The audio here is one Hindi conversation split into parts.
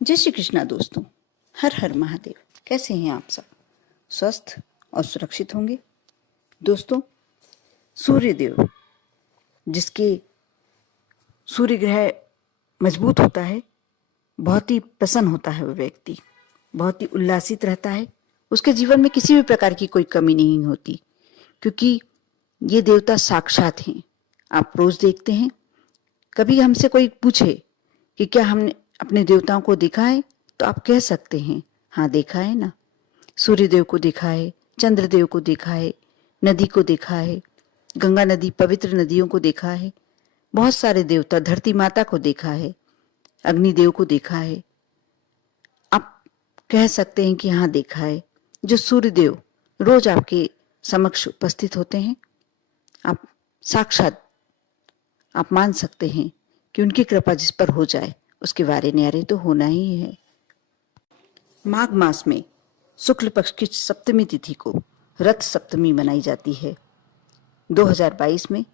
जय श्री कृष्णा दोस्तों। हर हर महादेव। कैसे हैं आप सब? स्वस्थ और सुरक्षित होंगे। दोस्तों, सूर्यदेव, जिसके सूर्य ग्रह मजबूत होता है, बहुत ही प्रसन्न होता है। वह व्यक्ति बहुत ही उल्लासित रहता है। उसके जीवन में किसी भी प्रकार की कोई कमी नहीं होती, क्योंकि ये देवता साक्षात हैं। आप रोज देखते हैं। कभी हमसे कोई पूछे कि क्या हमने अपने देवताओं को देखा है, तो आप कह सकते हैं, हाँ देखा है ना। सूर्यदेव को देखा है, चंद्रदेव को देखा है, नदी को देखा है, गंगा नदी, पवित्र नदियों को देखा है, बहुत सारे देवता, धरती माता को देखा है, अग्निदेव को देखा है। आप कह सकते हैं कि हाँ देखा है। जो सूर्यदेव रोज आपके समक्ष उपस्थित होते हैं, आप साक्षात आप मान सकते हैं कि उनकी कृपा जिस पर हो जाए उसके वारे न्यारे तो होना ही है। माघ मास में शुक्ल पक्ष की सप्तमी तिथि को रथ सप्तमी मनाई जाती है। 2022 में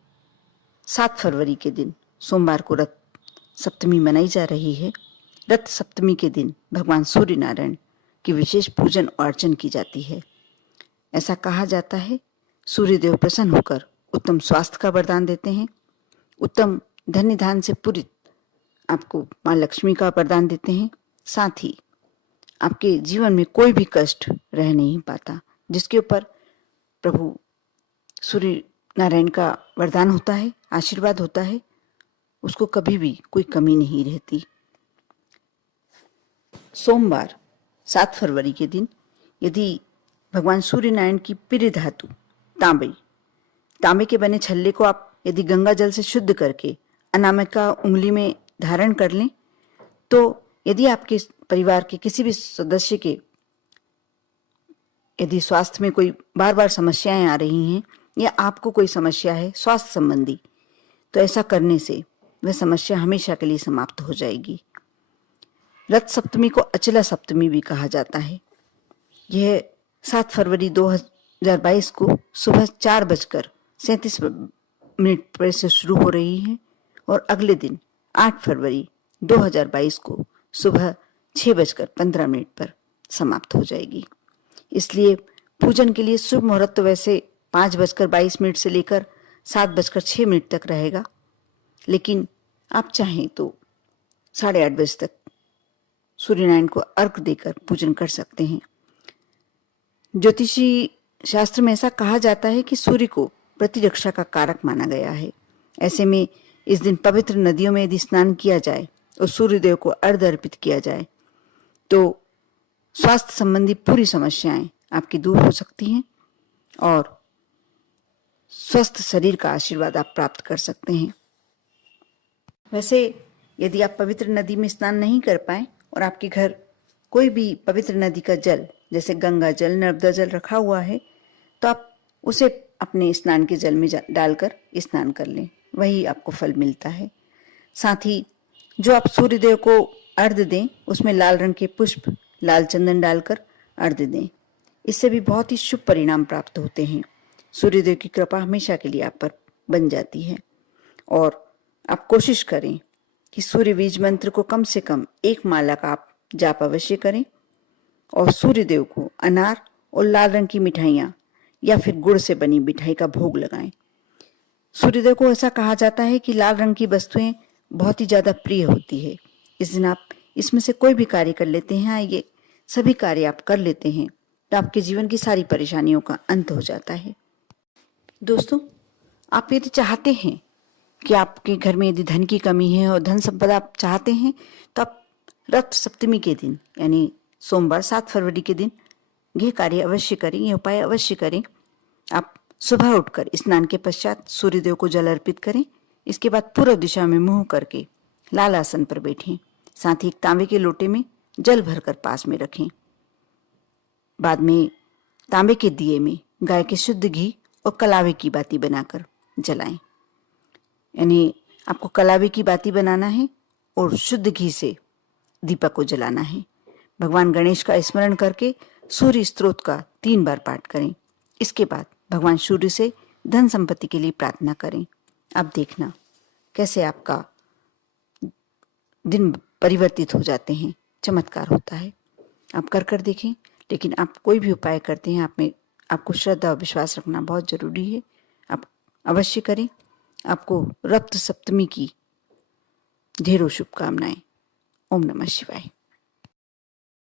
7 फरवरी के दिन सोमवार को रथ सप्तमी मनाई जा रही है। रथ सप्तमी के दिन भगवान सूर्य नारायण की विशेष पूजन और अर्चन की जाती है। ऐसा कहा जाता है, सूर्यदेव प्रसन्न होकर उत्तम स्वास्थ्य का वरदान देते हैं, उत्तम धन्य धान से पूरित आपको माँ लक्ष्मी का वरदान देते हैं। साथ ही आपके जीवन में कोई भी कष्ट रह नहीं पाता। जिसके ऊपर प्रभु सूर्य नारायण का वरदान होता है, आशीर्वाद होता है, उसको कभी भी कोई कमी नहीं रहती। सोमवार 7 फरवरी के दिन यदि भगवान सूर्य नारायण की प्रिय धातु तांबे के बने छल्ले को आप यदि गंगा जल से शुद्ध करके अनामिका उंगली में धारण कर लें, तो यदि आपके परिवार के किसी भी सदस्य के यदि स्वास्थ्य में कोई बार बार समस्याएं आ रही हैं या आपको कोई समस्या है स्वास्थ्य संबंधी, तो ऐसा करने से वह समस्या हमेशा के लिए समाप्त हो जाएगी। रथ सप्तमी को अचला सप्तमी भी कहा जाता है। यह 7 फरवरी 2022 को सुबह 4:37 पर से शुरू हो रही है और अगले दिन 8 फरवरी 2022 को सुबह 6:15 पर समाप्त हो जाएगी। इसलिए पूजन के लिए शुभ मुहूर्त तो वैसे 5:22 से लेकर 7:06 तक रहेगा, लेकिन आप चाहें तो 8:30 बजे तक सूर्यनारायण को अर्घ्य देकर पूजन कर सकते हैं। ज्योतिषी शास्त्र में ऐसा कहा जाता है कि सूर्य को प्रतिरक्षा का कारक माना गया है। ऐसे में इस दिन पवित्र नदियों में यदि स्नान किया जाए और सूर्यदेव को अर्घ्य अर्पित किया जाए, तो स्वास्थ्य संबंधी पूरी समस्याएं आपकी दूर हो सकती हैं और स्वस्थ शरीर का आशीर्वाद आप प्राप्त कर सकते हैं। वैसे यदि आप पवित्र नदी में स्नान नहीं कर पाए और आपके घर कोई भी पवित्र नदी का जल जैसे गंगा जल, नर्मदा जल रखा हुआ है, तो आप उसे अपने स्नान के जल में डालकर स्नान कर लें, वही आपको फल मिलता है। साथ ही जो आप सूर्यदेव को अर्घ्य दें, उसमें लाल रंग के पुष्प, लाल चंदन डालकर अर्घ्य दें। इससे भी बहुत ही शुभ परिणाम प्राप्त होते हैं। सूर्यदेव की कृपा हमेशा के लिए आप पर बन जाती है। और आप कोशिश करें कि सूर्य बीज मंत्र को कम से कम 1 माला का आप जाप अवश्य करें और सूर्यदेव को अनार और लाल रंग की मिठाइयाँ या फिर गुड़ से बनी मिठाई का भोग लगाएं। सूर्यदेव को ऐसा कहा जाता है कि लाल रंग की वस्तुएं बहुत ही ज्यादा प्रिय होती है। इस दिन आप इसमें से कोई भी कार्य कर लेते हैं, ये सभी कार्य आप कर लेते हैं, तो आपके जीवन की सारी परेशानियों का अंत हो जाता है। दोस्तों, आप यदि चाहते हैं कि आपके घर में यदि धन की कमी है और धन संपदा आप चाहते हैं, तो आप रथ सप्तमी के दिन यानी सोमवार 7 फरवरी के दिन यह कार्य अवश्य करें, यह उपाय अवश्य करें। आप सुबह उठकर स्नान के पश्चात सूर्यदेव को जल अर्पित करें। इसके बाद पूर्व दिशा में मुंह करके लाल आसन पर बैठें। साथ ही एक तांबे के लोटे में जल भरकर पास में रखें। बाद में तांबे के दिए में गाय के शुद्ध घी और कलावे की बाती बनाकर जलाएं। यानी आपको कलावे की बाती बनाना है और शुद्ध घी से दीपक को जलाना है। भगवान गणेश का स्मरण करके सूर्य स्तोत्र का 3 बार पाठ करें। इसके बाद भगवान सूर्य से धन संपत्ति के लिए प्रार्थना करें। अब देखना कैसे आपका दिन परिवर्तित हो जाते हैं। चमत्कार होता है। आप कर देखें, लेकिन आप कोई भी उपाय करते हैं, आपको श्रद्धा और विश्वास रखना बहुत ज़रूरी है। आप अवश्य करें। आपको रक्त सप्तमी की ढेरों शुभकामनाएं। ओम नमः शिवाय।